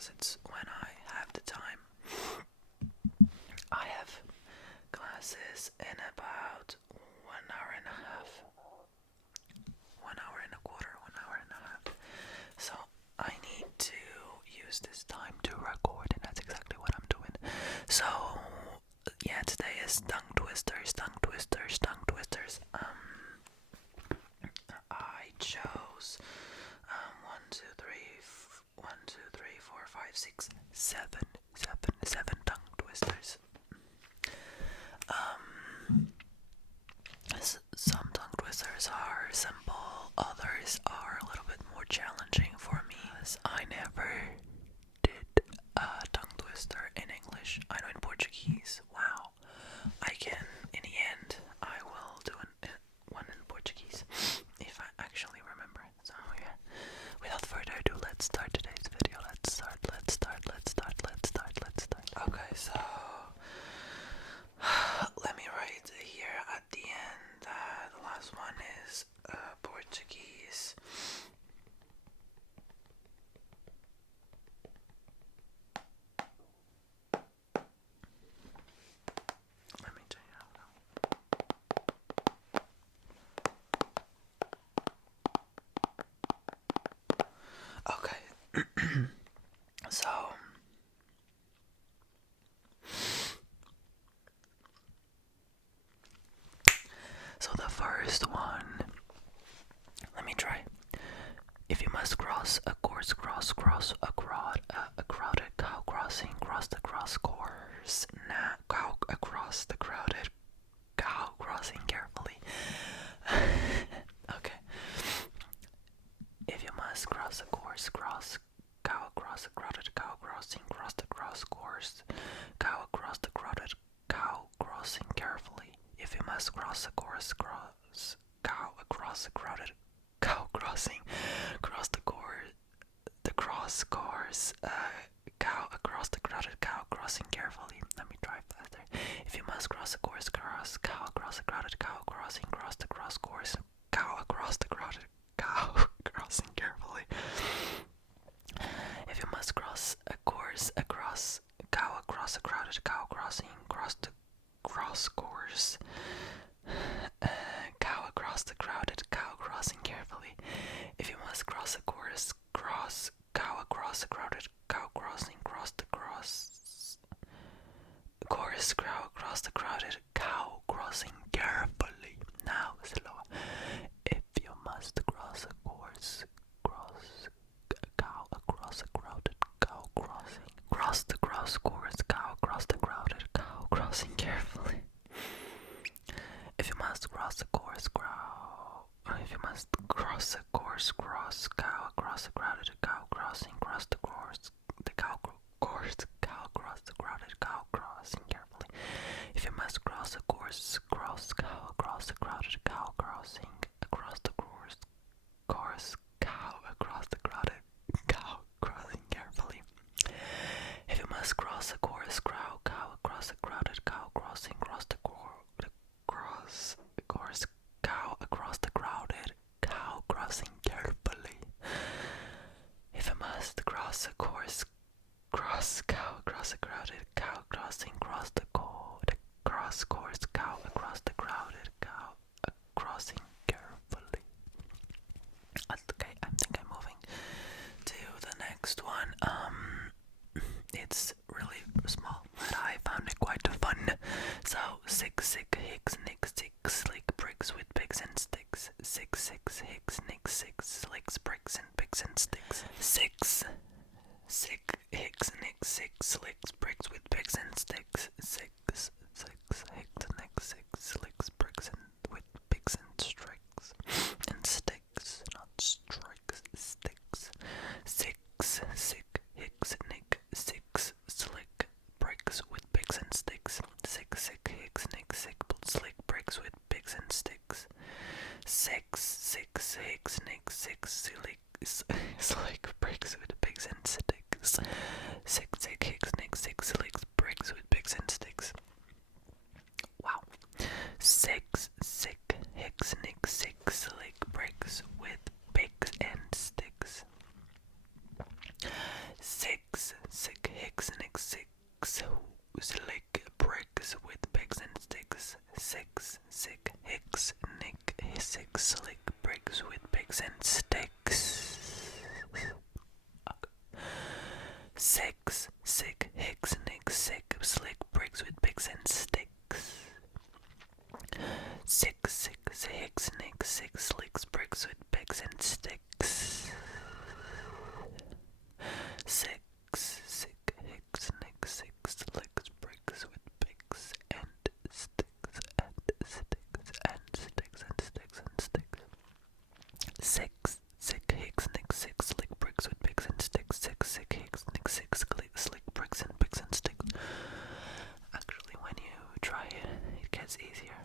because it's when I have the time. I have classes in about 1 hour and a half. 1 hour and a quarter, 1 hour and a half. So I need to use this time to record, and that's exactly what I'm doing. So yeah, today is tongue twisters. I chose 7 tongue twisters. Some tongue twisters are simple, others are a little bit more challenging for me, as I never did a tongue twister in English. I know in Portuguese. Wow. I can, in the end, I will do one in Portuguese if I actually remember. So yeah, without further ado, let's start today's video. Let's start. Okay, so let me write here at the end. The last one is Portuguese. Let me tell you now. Okay. So the first one, let me try. If you must cross a course, cross a crowded cow crossing, cross the cross course, cow across the crowded cow crossing carefully. Okay. If you must cross a course, cross cow across the crowded cow crossing, cross the cross course, cow across the crowded cow crossing carefully. If you must cross a course, cross cow across the crowded cow crossing, cross the cross course, cow across the crowded cow crossing carefully. Let me try faster. If you must cross a course, cross cow across the crowded cow crossing, cross the cross course, cow across the crowded cow crossing carefully. If you must cross a course, across cow across the crowded cow crossing, cross the cross course, cow across the crowded cow crossing carefully. If you must cross a course, cross cow across the crowded cow crossing, cross the cross course, cow across the crowded cow crossing carefully. Now slower. If you must cross a course, cross cow across a crowded cow crossing, cross the cross course, cow across the crowded cow crossing carefully. If you must cross a course, if you must cross a course, cross cow across the crowded cow crossing, cross the course, the cow course, cow across the crowded cow crossing carefully. If you must cross a course, cross cow across the crowded cow crossing, across the course, cow across the crowded cow crossing carefully. If you must cross a course, cow across the crowded cow crossing, cross the course, cow across the crowded cow crossing carefully. If you must cross a course, cross cow across the crowded cow crossing, cross the cross course, cow across the crowded cow crossing carefully. Okay, I think I'm moving to the next one. It's really small, but I found it quite fun. So, six, hicks, nicks, slick bricks with picks and sticks. Six, hicks, nicks, slicks, bricks and picks and sticks. Six, hicks, nicks, slicks, bricks with picks and sticks. Six, hicks, nicks, slicks, bricks and with picks and sticks. And sticks, not strikes, sticks. Six, hicks, nick, slick bricks with picks and sticks. Six, hicks, nick, slick bricks with picks and sticks. Six, hicks, nick, slick bricks with picks and sticks. Six, hicks, nick, slick bricks with picks and sticks. slick bricks with pigs and sticks. 6 sick hicks nick 6 slick bricks with pigs and sticks. 6 sick hicks nick 6 slick bricks with pigs and sticks. 6 6 hicks nick 6 slick bricks with pigs and sticks. 6 sick hicks nick 6 slick bricks with pigs and sticks and sticks and sticks and sticks and sticks. 6 sick hicks nick 6 slick bricks with pigs and sticks. 6 sick hicks nick 6 slick bricks and pigs and sticks. Actually, when you try it, it gets easier.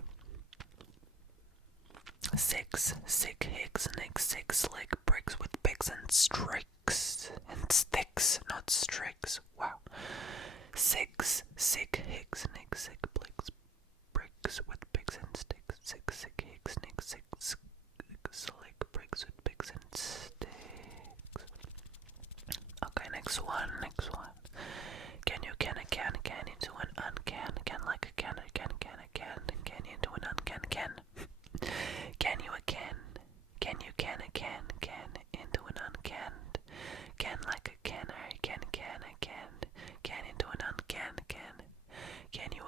6 sick hicks nick 6 slick bricks with pigs and stricks and sticks, not stricks. Wow. 6 sick hicks nick 6 bricks with pigs and sticks. 6 sick hicks nick 6 slick bricks with pigs and sticks. Okay, next one. Can you can into an uncan, can like a can into an uncan, can you a can you can into an uncan, can like a can into an uncan, can you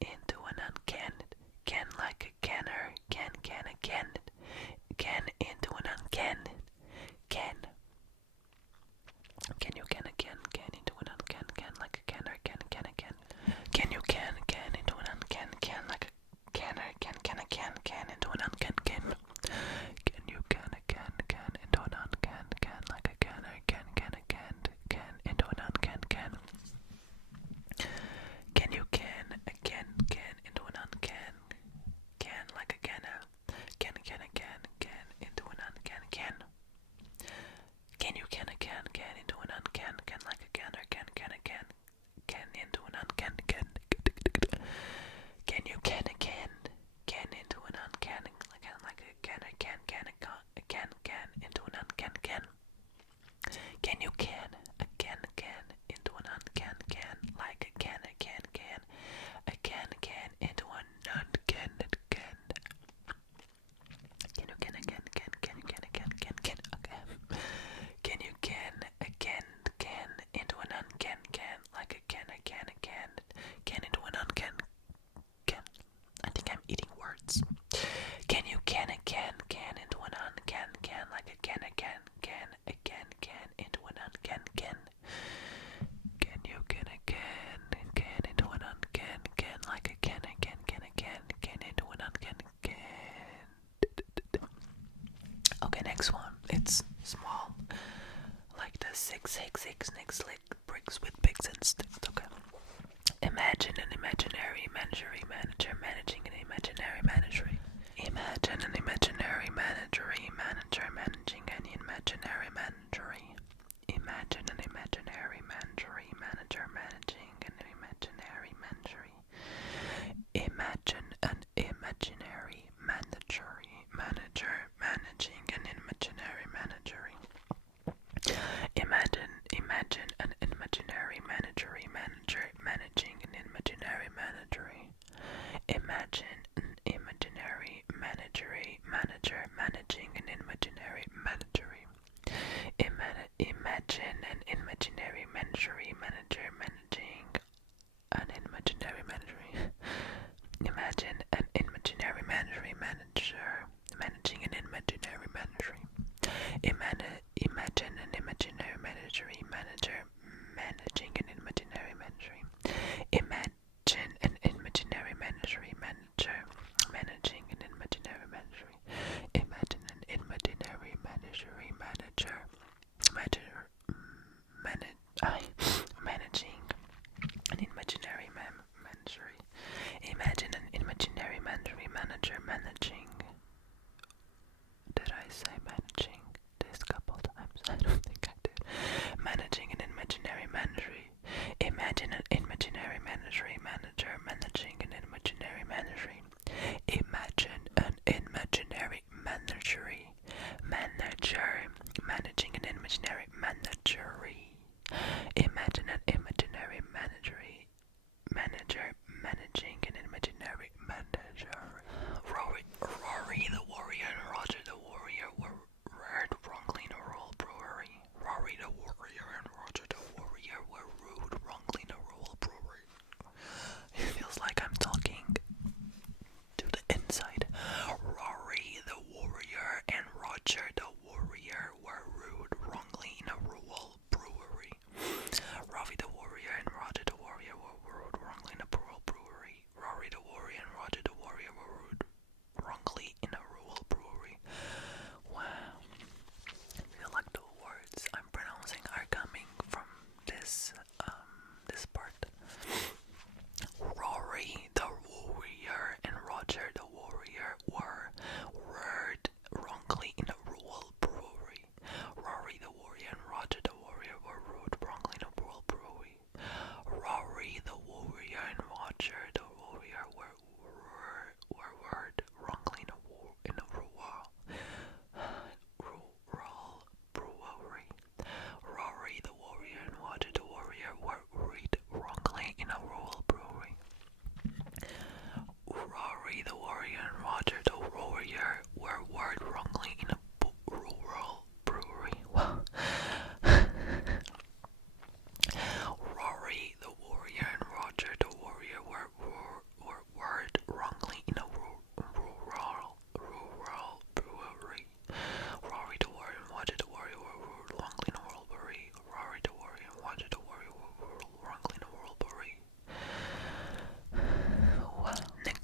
into an uncan, can like a canner, can into an uncan, can you can into an uncan, like a canner, can you can into an uncan, like a canner, can into an uncan, can you can into an uncan, like a canner, can into an uncan, can you can into an uncan, can like a canner, can into an uncan, can you can into an uncan, like a canner, can into an uncan, can you can into an uncan, like a canner, can into an uncan, can you can into an uncan, like a canner, can into an uncan, can you can again, can you can again, okay. Can you can again, into an uncan, like a can into an uncan, I think I'm eating words. Can you can again, into an uncan, like a can into an uncan, can you can again, into an uncan, like a can into an uncan, Okay, next one. It's small, like the 6 slick bricks with pigs and sticks. Okay. Imagine an imaginary manager managing an imaginary managery. Imagine an imaginary manager managing an imaginary managery. Imagine an imaginary manager managing an imaginary managery. Imagine an imaginary manager managing an imaginary managery. Imagine an imaginary manager managing an imaginary managery. Imagine an imaginary manager managing an imaginary managery. Imagine an imaginary manager managing an imaginary managery. Imagine an imaginary manager managing an imaginary managery. Imagine an imaginary manager managing an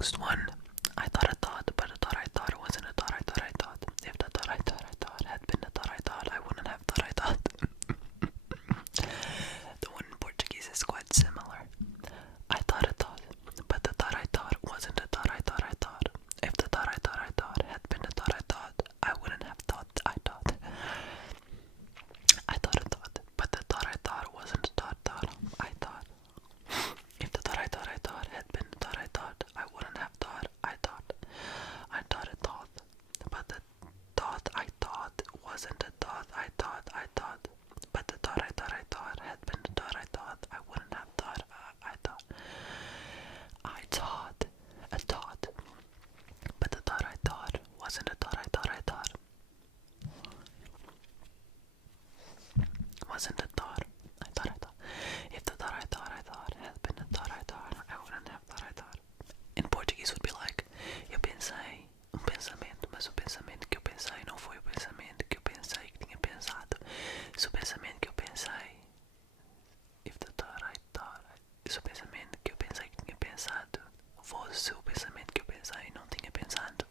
Next one. I thought a thought, but a thought I thought it wasn't a thought I thought I thought. If the thought I thought had been the thought I thought, I wouldn't have thought I thought. The one in Portuguese is quite similar. I thought a thought, but the thought I thought wasn't the thought I thought I thought. If the thought I thought had been the thought I thought, I wouldn't have thought I thought. I thought a thought, but the thought I thought wasn't the thought I thought. If the thought I thought had been the thought I thought, I wouldn't have thought I thought. I thought a thought, but the thought I thought wasn't the thought I thought I thought. But the thought I thought had been the thought I thought, I wouldn't have thought I thought. I thought a thought, but the thought I thought wasn't the thought I thought I thought. Wasn't the thought I thought. If the thought I thought had been the thought I thought, I wouldn't have thought I thought. In Português would be like, eu pensei pensamento, mas o pensamento que eu pensei não foi o pensamento que eu pensei que tinha pensado. Se o pensamento que eu pensei, if the thought I thought, se o pensamento que eu pensei que tinha pensado fosse o pensamento que eu pensei não tinha pensado.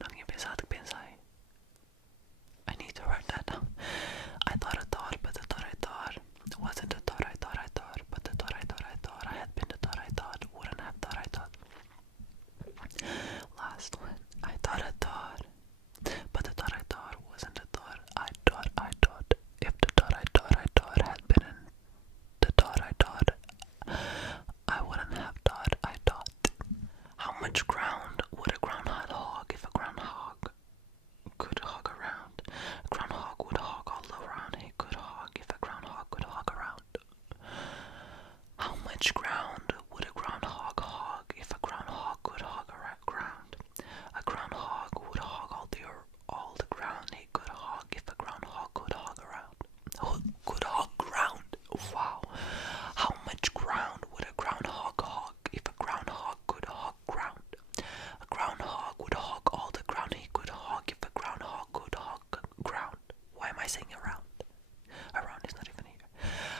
Não tinha pensado que pensei. I need to write that down. I thought a thought, but the thought I thought wasn't the thought I thought, but the thought I thought had been the thought I thought, wouldn't have thought I thought. Last one. I thought a thought, but the thought I thought wasn't the thought I thought. If the thought I thought had been the thought I thought, I wouldn't have thought I thought. How much ground would a groundhog hog if a groundhog could hog around? A groundhog would hog all around. He could hog if a groundhog could hog around. How much ground would a groundhog hog if a groundhog could hog around ground? A groundhog would hog all the ground he could hog if a groundhog could hog around. Could hog ground. Wow. How much ground would a groundhog hog if a groundhog could hog ground? A groundhog would hog all the ground he could hog if a groundhog could hog ground. Why am I saying around? Around is not even here.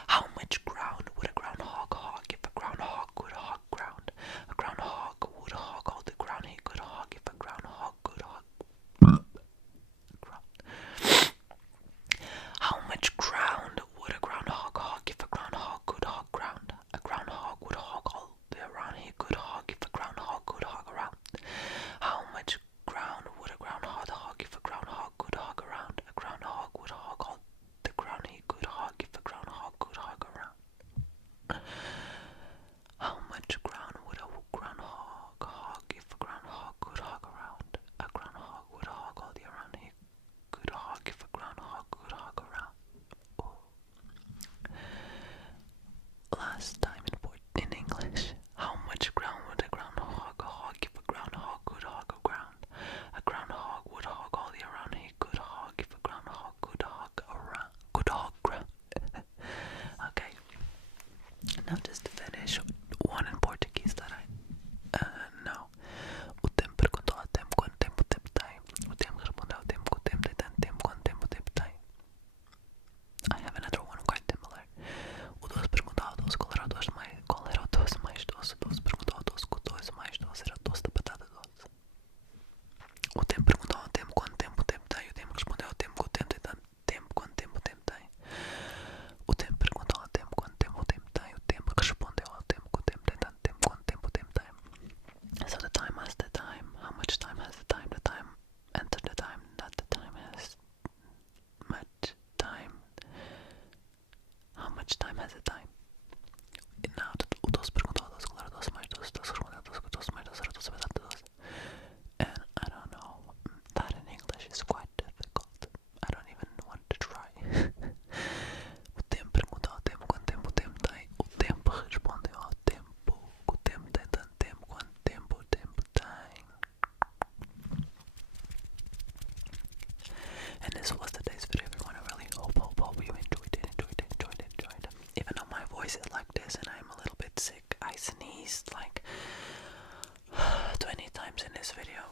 How much ground would a groundhog hog if a groundhog could hog ground? A groundhog would hog all the ground he could hog if a groundhog could hog ground. How much ground would a groundhog hog if a groundhog could hog ground? A groundhog would hog all the around he could hog if a groundhog could hog around. How much ground would a groundhog hog if a groundhog could hog around? A groundhog would hog all the ground he could hog if a groundhog could hog around. How much ground would a groundhog hog if a groundhog could hog around? A groundhog would hog all the around he could hog if a groundhog could hog around. Oh. Last time in English. How much ground would a groundhog hog if a groundhog could hog a ground? A groundhog would hog all the around he could hog if a groundhog could hog around. Could hog ground. Okay. Now just to finish, one in Portuguese that I know. O tempo perguntou ao tempo quanto tempo o tempo tem. O tempo respondeu ao tempo que o tempo tem tanto tempo quanto tempo o tempo tem. I have another one quite similar. O doce perguntou ao doce qual era o doce mais doce. O doce perguntou ao doce que o doce mais doce era o doce da batata doce. O tempo perguntou ao tempo quanto tempo o tempo tem. O tempo respondeu ao tempo que o tempo tem tanto tempo quanto tempo o tempo tem. O tempo perguntou ao tempo quanto tempo o tempo tem. O tempo respondeu ao tempo que o tempo tem tanto tempo quanto tempo o tempo tem. So the time has the time. How much time has the time? The time entered the time. That the time has much time. How much time has the time? Now o doce perguntou ao doce qual era o doce mais doce. O doce respondeu ao doce que o doce mais doce era o doce da batata doce. And I don't know. That in English is quite difficult. I don't even want to try. O tempo perguntou ao tempo quanto tempo o tempo tem. O tempo respondeu ao tempo que o tempo tem tanto tempo quanto tempo o tempo tem. And this was today's video, everyone. I really hope you enjoyed it. Even though my voice is like this and I'm a little bit sick, I sneezed like 20 times in this video.